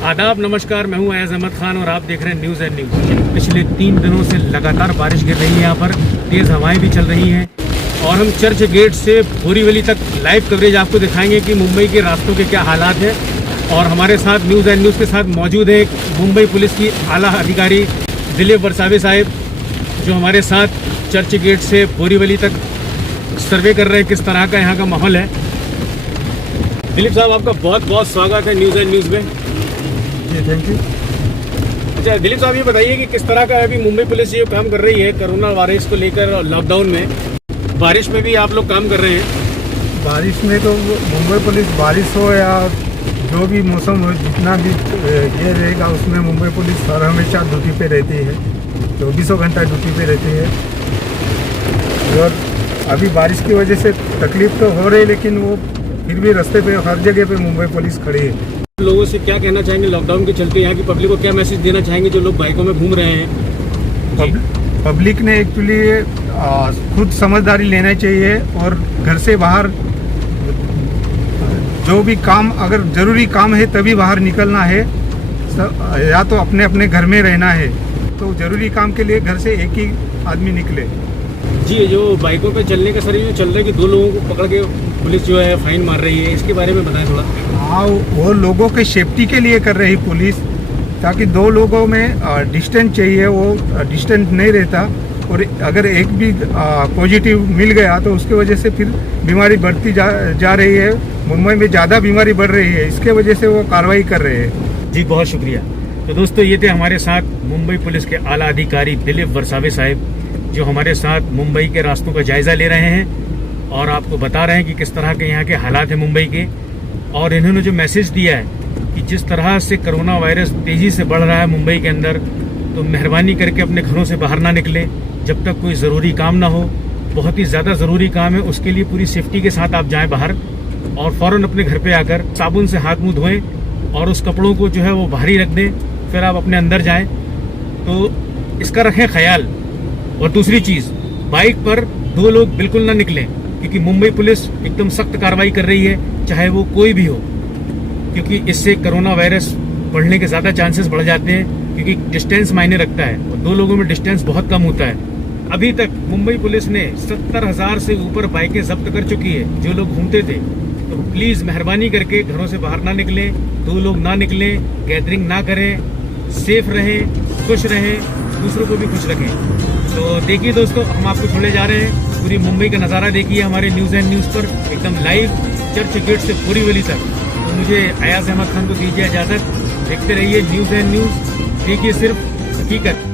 आदाब, नमस्कार। मैं हूं अयाज अहमद खान और आप देख रहे हैं न्यूज़ एंड न्यूज़। पिछले 3 दिनों से लगातार बारिश गिर रही है, यहाँ पर तेज़ हवाएं भी चल रही हैं और हम चर्च गेट से बोरीवली तक लाइव कवरेज आपको दिखाएंगे कि मुंबई के रास्तों के क्या हालात हैं। और हमारे साथ न्यूज़ एंड न्यूज़ के साथ मौजूद है मुंबई पुलिस की आला अधिकारी दिलीप वरसावे साहब, जो हमारे साथ चर्च गेट से बोरीवली तक सर्वे कर रहे हैं किस तरह का यहाँ का माहौल है। दिलीप साहब, आपका बहुत बहुत स्वागत है न्यूज़ एंड न्यूज़ में। जी थैंक यू। अच्छा दिलीप साहब, ये बताइए कि किस तरह का अभी मुंबई पुलिस ये काम कर रही है कोरोना वायरस को लेकर। लॉकडाउन में बारिश में भी आप लोग काम कर रहे हैं। बारिश में तो मुंबई पुलिस, बारिश हो या जो भी मौसम हो, जितना भी ये रहेगा उसमें मुंबई पुलिस हर हमेशा ड्यूटी पे रहती है, 24 घंटा ड्यूटी पे रहती है। और अभी बारिश की वजह से तकलीफ तो हो रही है, लेकिन वो फिर भी रास्ते पे हर जगह पे मुंबई पुलिस खड़ी है। लोगों से क्या कहना चाहेंगे लॉकडाउन के चलते, यहाँ की पब्लिक को क्या मैसेज देना चाहेंगे जो लोग बाइकों में घूम रहे हैं? पब्लिक ने एक्चुअली खुद समझदारी लेना चाहिए और घर से बाहर जो भी काम, अगर ज़रूरी काम है तभी बाहर निकलना है, या तो अपने अपने घर में रहना है। तो ज़रूरी काम के लिए घर से एक ही आदमी निकले। जी, जो बाइकों पे चलने का सर ये चल रहा है कि 2 लोगों को पकड़ के पुलिस जो है फाइन मार रही है, इसके बारे में बताएं थोड़ा। हाँ, वो लोगों के सेफ्टी के लिए कर रही पुलिस, ताकि 2 लोगों में डिस्टेंस चाहिए, वो डिस्टेंस नहीं रहता। और अगर एक भी पॉजिटिव मिल गया तो उसकी वजह से फिर बीमारी बढ़ती जा रही है। मुंबई में ज़्यादा बीमारी बढ़ रही है, इसके वजह से वो कार्रवाई कर रहे हैं। जी, बहुत शुक्रिया। तो दोस्तों, ये थे हमारे साथ मुंबई पुलिस के आला अधिकारी दिलीप वरसावे साहब, जो हमारे साथ मुंबई के रास्तों का जायजा ले रहे हैं और आपको बता रहे हैं कि किस तरह के यहाँ के हालात हैं मुंबई के। और इन्होंने जो मैसेज दिया है कि जिस तरह से कोरोना वायरस तेज़ी से बढ़ रहा है मुंबई के अंदर, तो मेहरबानी करके अपने घरों से बाहर ना निकलें जब तक कोई ज़रूरी काम ना हो। बहुत ही ज़्यादा ज़रूरी काम है, उसके लिए पूरी सेफ्टी के साथ आप जाएं बाहर और फ़ौरन अपने घर पे आकर साबुन से हाथ मुंह धोएं और उस कपड़ों को जो है वो बाहर ही रख दें, फिर आप अपने अंदर जाएं। तो इसका रखें ख्याल। और दूसरी चीज़, बाइक पर 2 लोग बिल्कुल ना निकलें, क्योंकि मुंबई पुलिस एकदम सख्त कार्रवाई कर रही है, चाहे वो कोई भी हो, क्योंकि इससे कोरोना वायरस बढ़ने के ज़्यादा चांसेस बढ़ जाते हैं, क्योंकि डिस्टेंस मायने रखता है और 2 लोगों में डिस्टेंस बहुत कम होता है। अभी तक मुंबई पुलिस ने 70,000 से ऊपर बाइकें जब्त कर चुकी है जो लोग घूमते थे। तो प्लीज़ मेहरबानी करके घरों से बाहर ना निकलें, 2 लोग ना निकलें, गैदरिंग ना करें, सेफ रहें, खुश रहें, दूसरों को भी खुश रखें। तो देखिए दोस्तों, हम आपको छोड़े जा रहे हैं। पूरी मुंबई का नज़ारा देखिए हमारे न्यूज़ एंड न्यूज़ पर, एकदम लाइव चर्च गेट से बोरीवली तक। तो मुझे अयाज अहमद खान को दीजिए इजाज़त। देखते रहिए न्यूज़ एंड न्यूज़, देखिए सिर्फ हकीकत।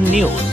न्यूज।